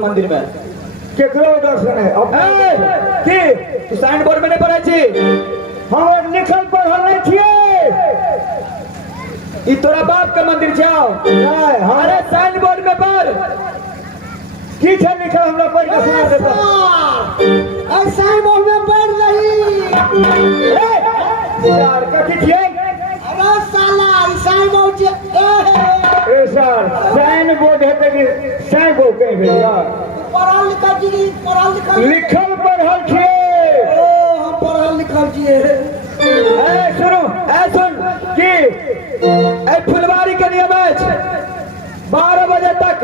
मंदिर में केकरो दर्शन है अब की तू साइन बोर्ड में नहीं पढ़े छी हम लिखल पढ़ल नहीं छिए ई तोरा बाप के मंदिर जाओ नहीं हमारे साइन बोर्ड में पढ़ की छे लिखल हमरा पढ़ के सुना देता और साइन बोर्ड में पढ़ रही यार कथि छिए अरे साला साइन बोर्ड ए सर साइन बोर्ड है कि साइन बोर्ड कहीं भेजा पढ़ल लिखल पढ़ल छिए ओ हम पढ़ल लिखल छिए ए सुनो ए सुन की ए फुलवारी के नियम है 12 बजे तक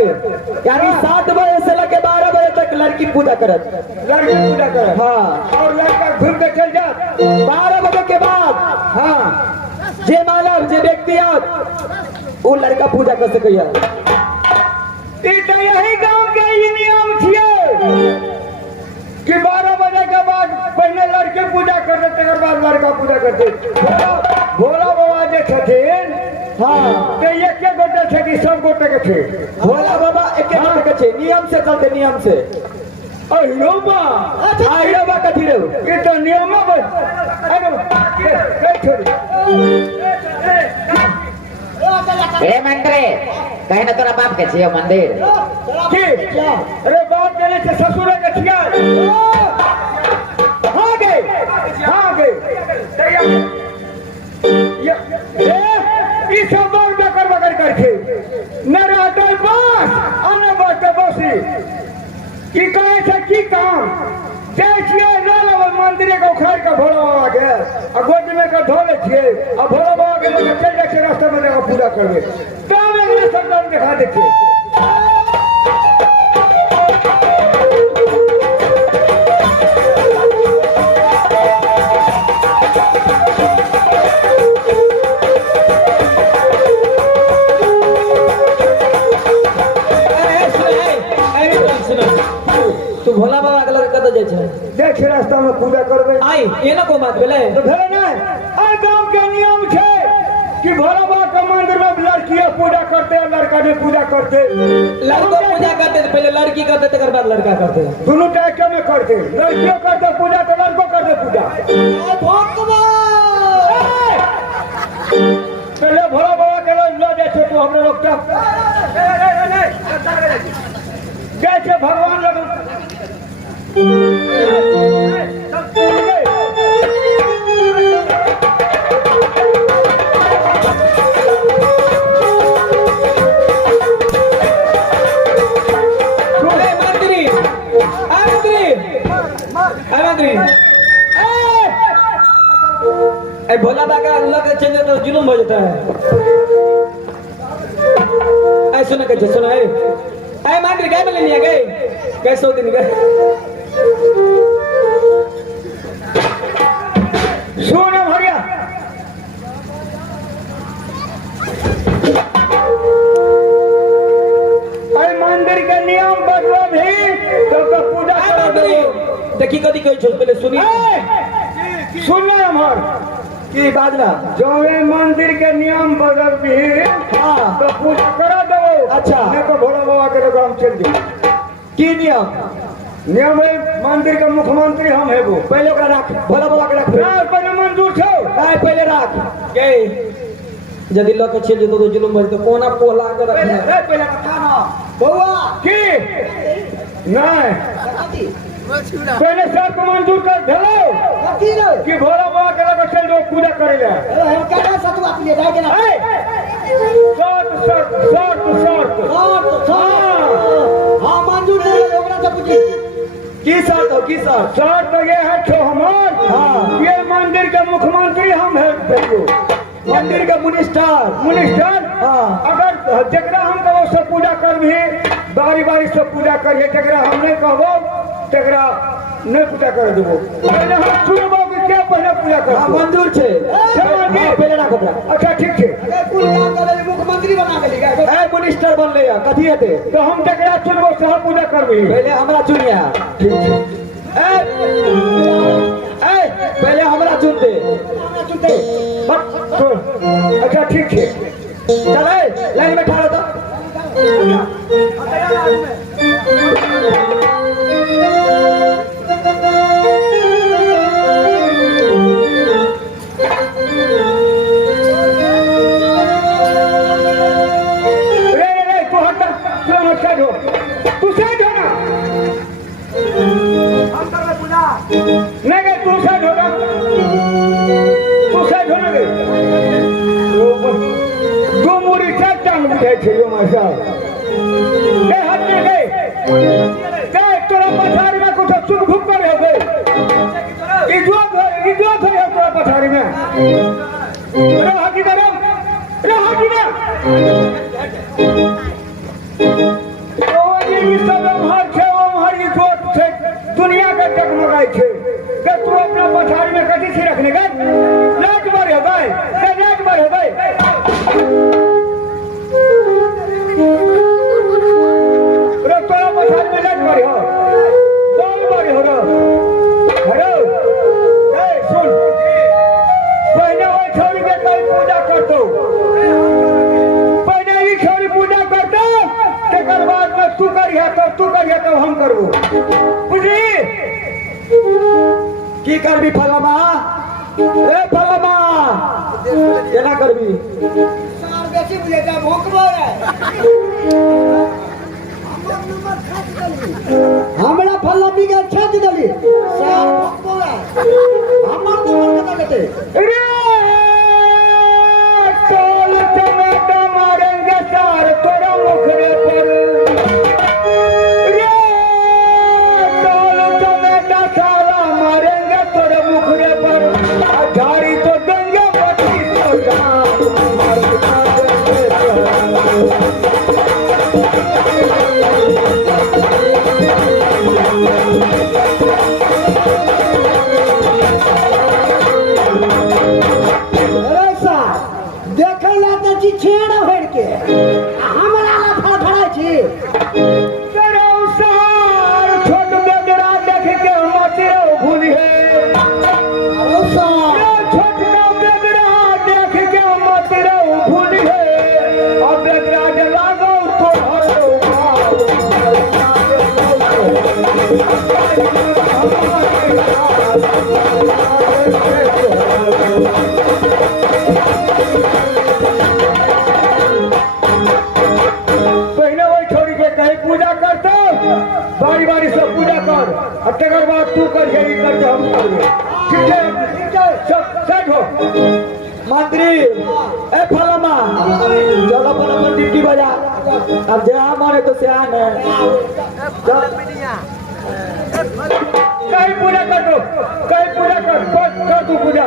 यानी 7 बजे से लेके 12 बजे तक लड़की पूजा करत हां और लड़का घूम के चल जात 12 बजे के बाद हां जे मानव जे व्यक्ति आत वो लड़का पूजा कर सकैया ई तो यही गांव के ई नियम छिए कि 12 बजे के बाद पहले लड़के पूजा कर देते तकर बाद लड़का पूजा करते भोला बाबा जे छथिन हां तो एक के गोटे छे कि सब गोटे के छे भोला बाबा एक के गोटे के छे नियम से चलते नियम से अहिरोबा अहिरोबा कथि रे ई तो नियम है अरे छोड़ी ए मंदिर कहे ना तोरा बाप के छियो मंदिर की अरे बाप के से ससुर के छिया हां गए ये ई सब बात बकर करके न रहते बस अन्य बात बसी की कहे छै की काम देखिए ले मंदिर के उखाड़ के भोला बाबा के आ गोद में के धोले छिए आ भोला बाबा के लोग चल जाए रास्ता में लेकर पूजा करबे तब एक संतान दिखा देते तू भोला बाबा के लगे कत जाय छै देख रास्ता में पूजा करबे आई एना को बात भेले तो भेले नहीं आ गांव के नियम छै कि भोला बाबा के मंदिर में लड़कियां पूजा करते और लड़का ने पूजा करते लड़का पूजा करते तो पहले लड़की करते तकर बाद लड़का करते दोनों टाइप में करते लड़कियों करते पूजा तो लड़को करते पूजा पहले भोला बाबा के लो जाए छे तो हमरे लोग जय छे भगवान लोग भोला बाबा अल्लाह के चंगे तो जुलूम हो जाता है। ऐसा ना कहे सुना है आए मंदिर गए बोले नहीं गए कैसे दिन गए सुन भैया मंदिर के नियम बदलो भी तो पूजा करा दो देखी कदी कोई छोड़ पहले सुनी सुन हमार की बाजना जो ये मंदिर के नियम बदल भी हाँ तो पूजा करा दो अच्छा। नहीं तो भोला बाबा के काम चल जाए की नियम नियम है मंदिर का मुख्यमंत्री हम है वो पहले ओकरा रख भोला बाबा के रख पहले मंजूर छो आए पहले रख के यदि लोग के छेल तो जुलुम भर तो कोना पोला के रखना पहले रखा ना बउआ की नहीं पहले सब मंजूर कर भेलो कि भोला बाबा के लगे चल जो पूजा करे ले हम केना सतवा के लिए जाए के ना शर्त हां मंजूर दे ओकरा से पूछी की शर्त हो की शर्त शर्त ये है छो हमार हाँ। ये मंदिर के मुख्यमंत्री हम है देखो मंदिर का मिनिस्टर मिनिस्टर हाँ। अगर जकरा हम कहो सब पूजा कर भी बारी बारी सब पूजा करिए जकरा हम नहीं कहबो तकरा नहीं पूजा कर देबो पहले हम सुनबो कि क्या पहले पूजा कर हां मंजूर छे हां पहले रख ओकरा अच्छा ठीक छे कुल काम करे मुख्यमंत्री बना के लिखा है मिनिस्टर बन ले कथी हेते तो हम जकरा चुनबो सब पूजा करबी पहले हमरा चुनिया ठीक छे ए पहले हमरा चुनते अच्छा ठीक छे चले लाइन में खड़ा तो तू साइड हो ना नहीं तू साइड हो ना तू साइड हो ना दो मुरी चार टांग बुझाई छे यो मासा ए हाथ में गए गए तोरा पछाड़ी में कुछ चुप भुक कर हो गए इज्जत है तोरा पछाड़ी में रे हाथी ना दुनिया का टकमगाई छे के तू अपना पछाड़ी में कथी से रखने का लाज मार हो गए लाज मार हो गए रे तोरा पछाड़ी में लाज मार हो बोल मार हो रे ए सुन पहले वो छोरी के कल पूजा करतो पहले ही छोरी पूजा करतो तेकर बाद में तू करिया तो हम करबो बुझी की करबी फलमा ए फलमा केना करबी सार बेसी बुझे जा भोकबो हमरा फलमी के छत दली सार भोकबो हमर नंबर कता लेते रे टोल टमाटा मारेंगे सार तोरा मुखरे पर रे टोल टमाटा साला मारेंगे तोरे मुखरे पर झाड़ी तो देंगे बत्ती तो देखै ला त छी छेड़ भर के हमरा ला फड़फड़ाई छी करो सार छोट बेगरा देख के मते भूली है अरे सार छोट बेगरा देख के मते भूली है अब बेगरा के लागो तो हरो पहले वही छोड़ी के कहीं पूजा करते बारी बारी सब पूजा कर और तेकर बाद तू कर यही कर हम करेंगे ठीक है सब सेट हो मंत्री ए फलमा चलो अपन डिप्टी बजा अब जहाँ मारे तो सियान है कहीं पूजा कर दो कहीं पूजा कर तू पूजा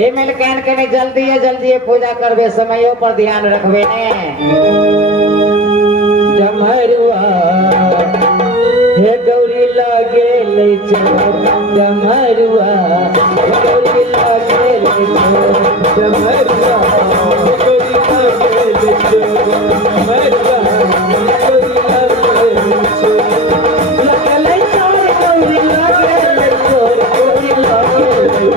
ए मेल कहन कहीं जल्दी पूजा करबे समयों पर ध्यान रखबे ने। डमरुआ हे गौरी लागे ले चोर डमरुआ हे गौरी लागे ले चोर डमरुआ हे गौरी लागे ले चोर डमरुआ हे गौरी लागे ले चोर लगले चोर गौरी लागे ले चोर गौरी लागे ले चोर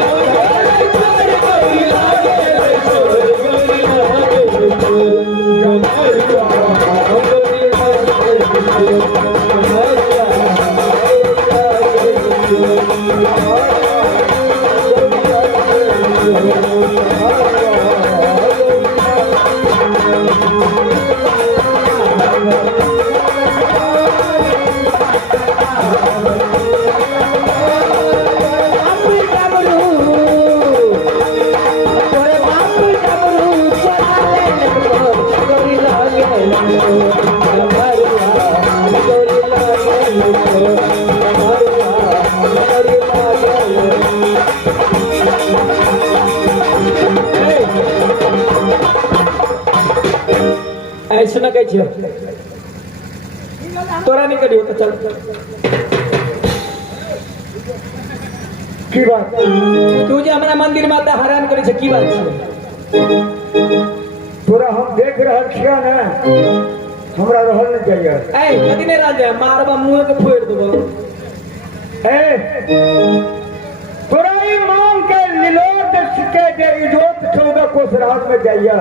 लगले चोर गौरी लागे ले चोर गौरी लागे ले चोर ऐसे ना कहिए तोरा नहीं करियो तो चल की बात तू जे हमरा मंदिर में आता हैरान करे छै की बात छै तोरा हम देख रहल छियै ना हमरा रहल नहीं चाहिए ए कदी नहीं राजा मारबा मुंह के फोड़ देबो ए तोरा ई मांग के लिलोट के जे इजोत 14 कोस रात में जाइए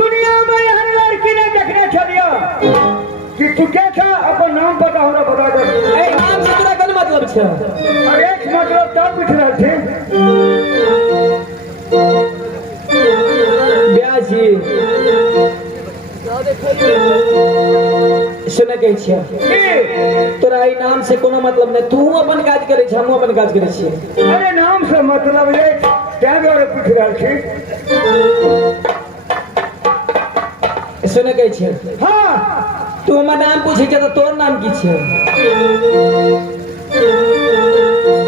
दुनिया में यहाँ लड़की नहीं देखने छलिया कि तू क्या था अपन नाम पता हमरा बता दे ए नाम से तोरा कोन मतलब छै अरे एक मतलब तब पूछ रहे थे ब्याजी सुने कहै छियै तोरा ई नाम से कोनो मतलब नहीं तू अपन काज करे छै हमहू अपन काज करे छियै अरे नाम से मतलब ये क्या दुआरे पूछ रहे छी सुने कहै छियै हाँ तू हमर नाम पूछे छै तो तोर नाम की छै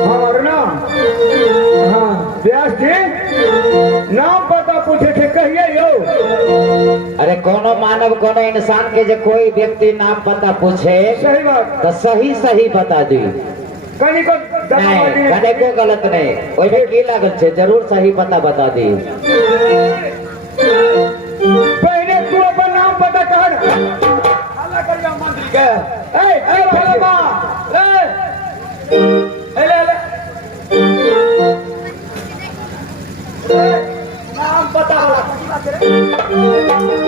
हमार नाम हाँ व्यास जी नाम पता पूछे थे कहिए यो अरे कोनो मानव कोनो इंसान के जे कोई व्यक्ति नाम पता पूछे सही बात तो सही बता दी कहीं को नहीं कने को गलत नहीं ओइ में की लागल छे जरूर सही पता बता दी पहले तू अपन नाम पता कर हल्ला करिया मंत्री के ए फलमा ए ले नाम पता होला की बात रे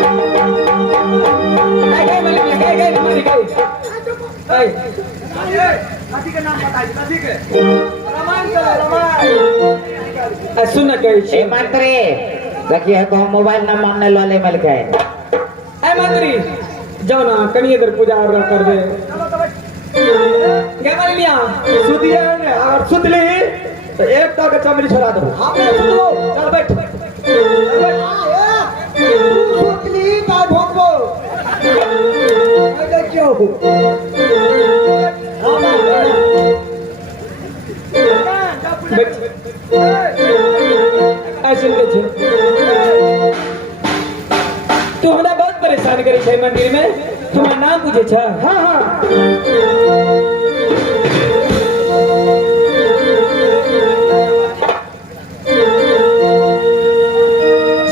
नदी के नाम बता दी नदी के रामायण के रामायण सुन कहै ए छियै मंत्री देखिए को मोबाइल न मानने वाले मिल गए ए मंत्री जाओ ना कनी इधर पूजा और कर दे क्या कर लिया सुतिया ने और सुतली तो एक तो के चमड़ी छोड़ा दो आपने सुन लो चल बैठ सुतली का भोगबो देखियो ऐसे के छै तू हमरा बहुत परेशान करे छै मंदिर में तुम्हारा नाम पूछे छै हाँ हाँ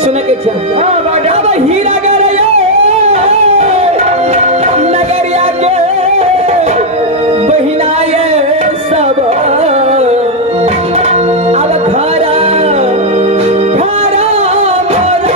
सुने के छै हाँ बाजा अब हीरा गर नगरिया के बहिना ये सब अब घरा घरा मोरा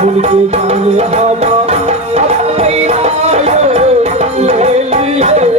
भूल के जाने वाला ले लिए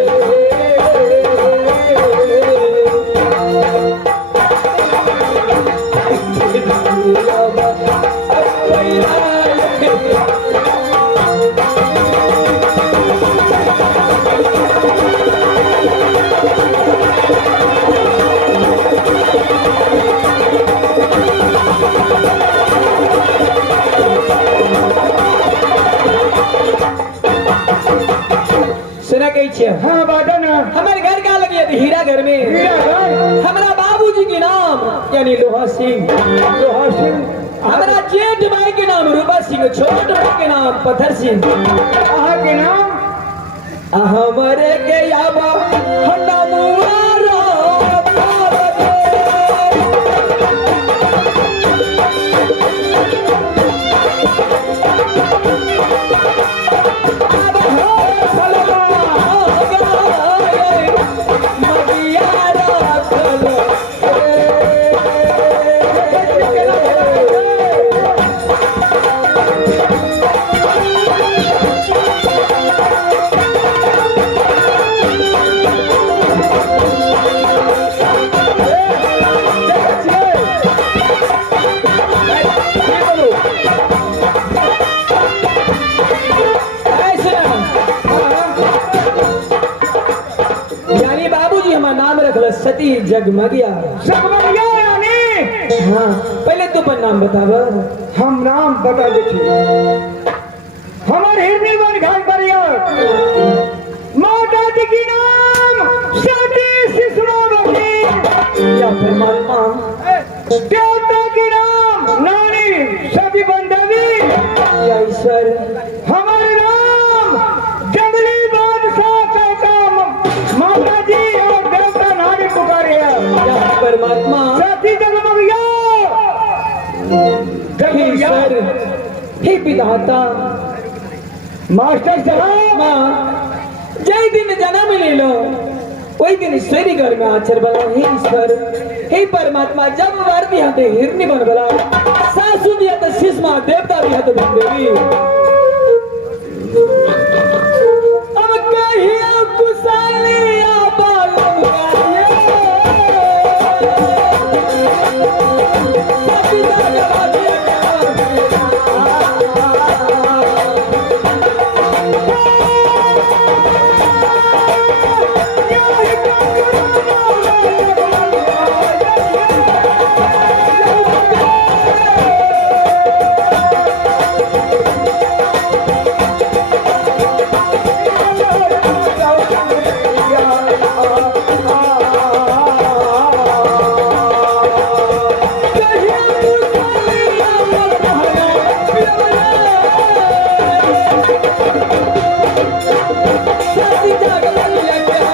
सुना कही छे हाँ बाटा ना हमारे घर का लगी है हीरा घर में हीरा घर हमारा बाबूजी के नाम यानी लोहा सिंह लोहा सिंह हमारा जेठ भाई के नाम रूपा सिंह छोटे भाई के नाम पत्थर सिंह कहाँ के नाम हमारे के याबा हन्ना मुआरा सती जगमगिया जगमगिया यानी हाँ पहले तू पर नाम बतावा हम नाम बता देते हमारे हिरनी बन घाट पर माता जी की नाम सती शिशुरावती या परमात्मा देवता की नाम नानी सभी बंदवी या ईश्वर हमारे नाम जंगली बादशाह का काम माता जी और देवता नानी पुकारे या परमात्मा सती जगमगिया हे ईश्वर हे विधाता मास्टर साहब माँ जय दिन जन्म ले लो वही दिन ईश्वरी घर में आचर बना हे ईश्वर हे परमात्मा जब वर भी हाथे हिरनी बन बला सासू भी हाथे शिष्मा देवता भी हाथे देवी अब कहिया कुशलिया बालम गाये सभी जगमगिया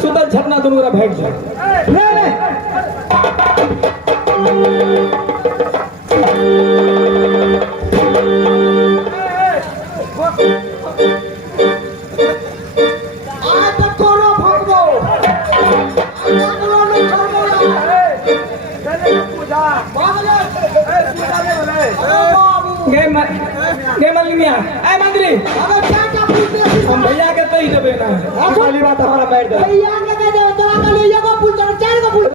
सुतल झरना दोनों भेंट जाए मंत्री हम भैया के कही देबे ना पहली बात हमारा बैठ दे भैया के कह दे तोरा कहले एगो फूल चार गो फूल